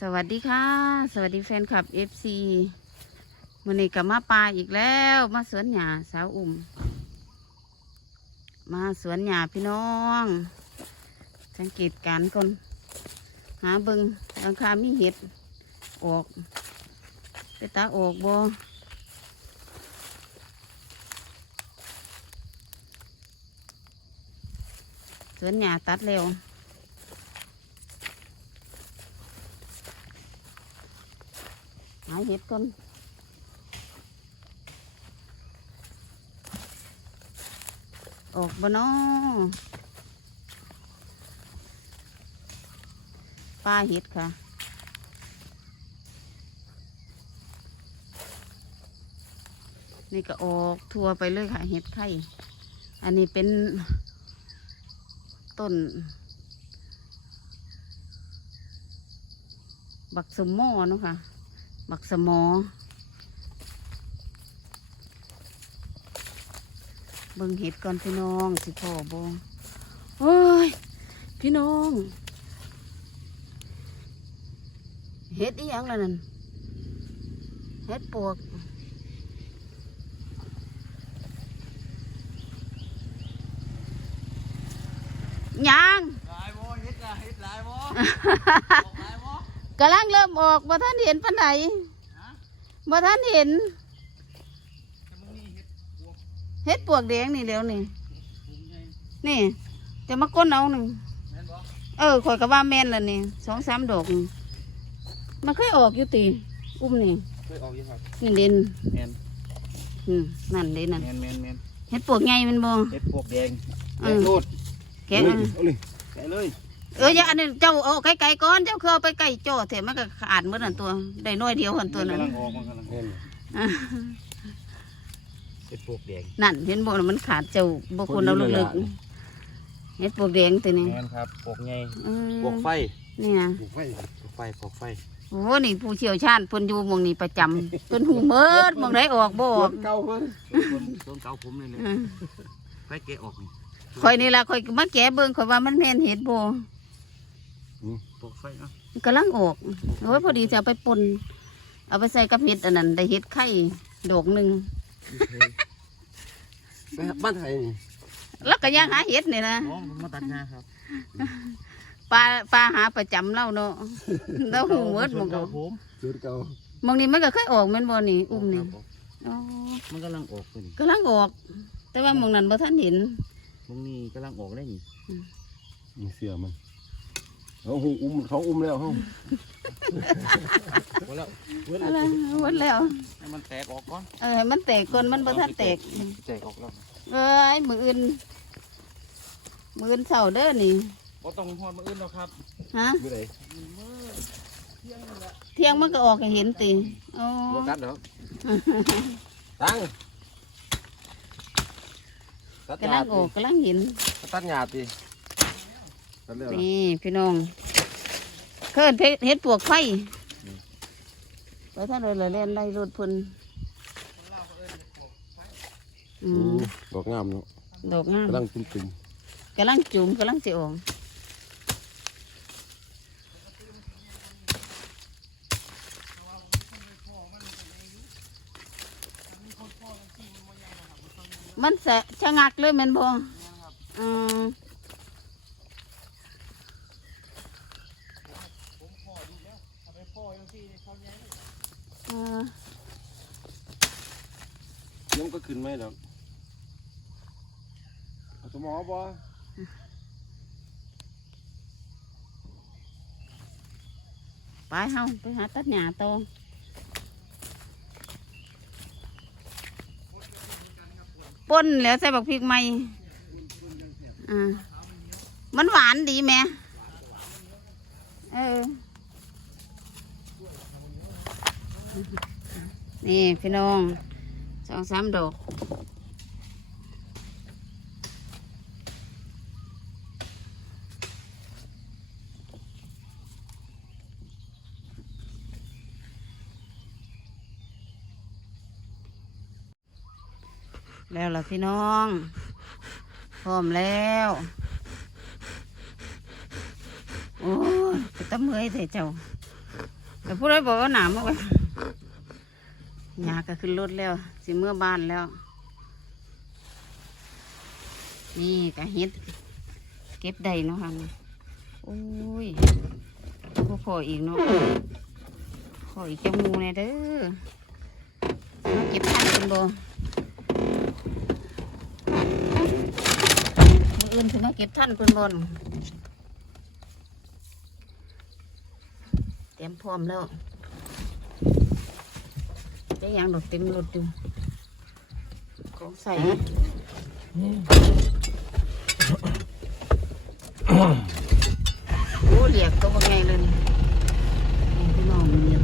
สวัสดีค่ะ สวัสดีแฟนคลับ FC วันนี้กลับมาปลาอีกแล้ว มาสวนหญ้าสาวอุ่ม มาสวนหญ้าพี่น้อง สังเกตการก่อนหาเบิงหลังคามีเห็ด ออก ไปตาออกบ่สวนหญ้าตัดเร็วาเห็ดก่อนออกบ่นอปลาเห็ดค่ะนี่ก็ออกทัวไปเลยค่ะเห็ดไข่ อันนี้เป็นต้น บักสมโมอเนาะค่ะ บักสมอเบิ่งเห็ดก่อนพี่น้องสิพ่อบงโอ้ย พี่น้อง เห็ดอีหยังล่ะนั่นเห็ดปวกยังลายบ่เฮ็ดลายเฮ็ดลายบ่ลายบ่ กำลังเริ่มออกบ่ท่านเห็นปันไดฮะบ่ท่านเห็นจะมึงนี่เฮ็ดบวกเฮ็ดปวกแดงนี่เดี๋ยวนี่ผมไงนี่จะมาก้นเอาหนึ่งแม่นบ่เออข่อยก็ว่าแม่นแล้วนี่สองสามดอกนี่มันเคยออกอยู่ติอุ้มนี่เคยออกอยู่ครับนี่เด่นแม่นอืมนั่นเด่นนั่นแม่นแม่นแม่นเฮ็ดปวกไงมันบ่เฮ็ดพวกแดงเอแดงอโลดแกะมาเอาเลยแกะเลย เอออย่าอันนี้เจ้าเอาไกลๆก่อนเจ้าคือเอาไปไกลจ่อเถอะมันก็ขาดหมดนั่นตัวได้น้อยเดียวหันตัวนั้น ออกมันกำลังออกอะเฮ็ดพวกแดงนั่นเห็นบ่น่ะมันขาดเจ้าบ่ควรเอาลึกๆเฮ็ดปวกแดงตัวนี้ม่นครับพวกไงอืมพวกไฟนี่นะพวกไฟพวกไฟพวกไฟโอ้นี่ผู้เชี่ยวชาญเพิ่นอยู่หมองนี้ประจำเพิ่นหูเมิดหมองไดออกบ่ออกเก่าเพิ่นต้นเก่าผมนี่เลยอืมไฟแกะออกนี่ข่อยนี่ล่ะข่อยมาแกะเบิ่งข่อยว่ามันแม่นเห็ดบ่ พวกไฟเนาะกำลังออกโอ้ยพอดีจะเอาไปป่นเอาไปใส่กับเห็ดอันนั้น ได้เห็ดไข่ดอกหนึงไปบ้านไทยนี่แล้วก็ย่างหาเห็ดนี่นะน้องผมมาตัดหญ้าครับปลาปลาหาประจำเล่าเนาะแล้วหูเมิดหมองเก่าก็ผมสูตรเก่าหมองนี้มันก็เคยออกแม่นบ่นี่อุ้มนี่ครับผอ๋อมันกำลังออกเพิ่นกำลังออก แต่ว่าหมองนั้นบ่ทันเห็นตรงนี้กำลังออกได้นี่มีเสียมัน เขาหูอุ้มเขาอุ้มแล้วเขาหมดแล้วอะไรหมดแล้ว ให้มันแตกออกก่อนเออให้มันแตกก่อนมันบ่ทันแตก แตกออกแล้วเอ้ยมืออื่นมืออื่นเสาเด้อนี่บ่ต้องหอดมาอื่นหรอกครับฮะอยู่ไหนเที่ยงมันก็ออกให้เห็นติโอ้บัวกัดเหรอตั้งตัดหกำญ้าลังอตีอกกำลังเห็น ตัดหญ้าตี นี่พี่น้องเคยเห็ดปวกไฟแล้วถ้าเลยเล่นไล่รถพุ่นอืโอ้มดอกงามเนาะดอกงามกำลังตุ่มกำลังจุ่มกำลังจะออกมันสะชะงักเลยแมันบ่อืมเออ ๆน้ำก็ ขึ้นไหมดอกเอาสมอบ่ไปเฮาไปหาตัดหญ้าโตอป่นแล้วใส่บักพริกใหมอ่ามันหวานดีแม่เออ นี่พี่น้อง สองสามดอกแล้วล่ะพี่น้อง พร้อมแล้ว โอ้ยตั้มเฮ้ยเถอะเจ้าแต่ผู้ใดบอกว่าหนามเอาไว้ ยาก็ขึ้นรถแล้ว สิเมื่อบ้านแล้ว นี่กะเฮ็ด เก็บได้เนาะค่ะโอ้ยก็พออีกเนาะพออีกจมูกเน่ยเด้อมาเก็บทันกันบ่มืออื่นถึงมาเก็บท่านกันบนเตรียมพร้อมแล้ว จะยังดอกเต็มรถดูของใส่โอ้เหลียกตัวไงเลยนี่พี่น้องเหลียก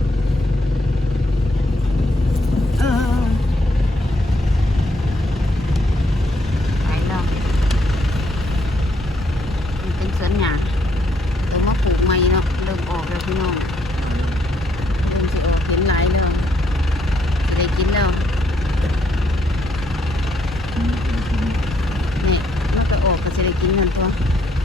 你们多。